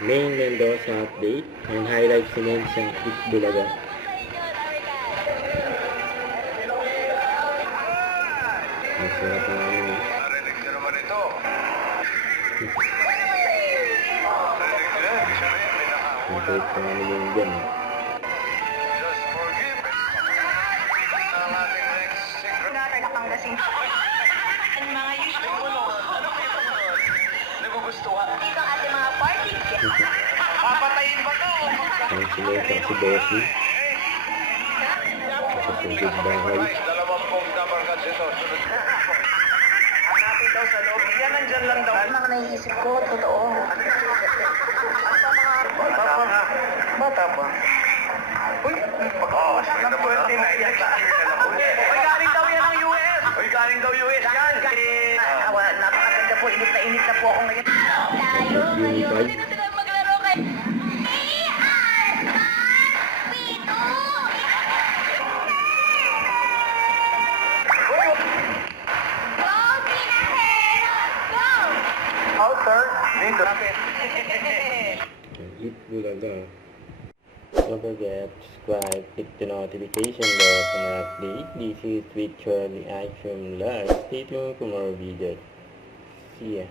Main Mendoza update and highlights naman siyang Itbulaga. Masarap na namin eh. Narinig ka naman ito. Narinig ka, siya rin, may nakahula. Masarap na namin yung dyan eh. Just forgive it. Ang ating next secret. Napangasing. Ang mga usual. Ano kayo ba? Nagugustuhan. Dito ang ating mga party guests. Papatayin ba to? Ang sinutang si Bossy. Kasasugod bahay. Dalawampung number cards ito. Sunod. Hanapin daw sa loob. Yan, nandyan lang daw. Ang mga naiisip ko, totoo. Bata pa. Uy, pagkakas ng 29 yan. Uy, galing daw yan ng US. Uy, galing daw US yan. Napakaganda po, init na po ako ngayon. Tayo Unified. Sino sila maglaro kay... Oh, sir. Dito. Itbulaga. Don't forget to subscribe, hit the notification bell for more update. This is with Charlie Action Live. Stay tuned for more videos. See ya.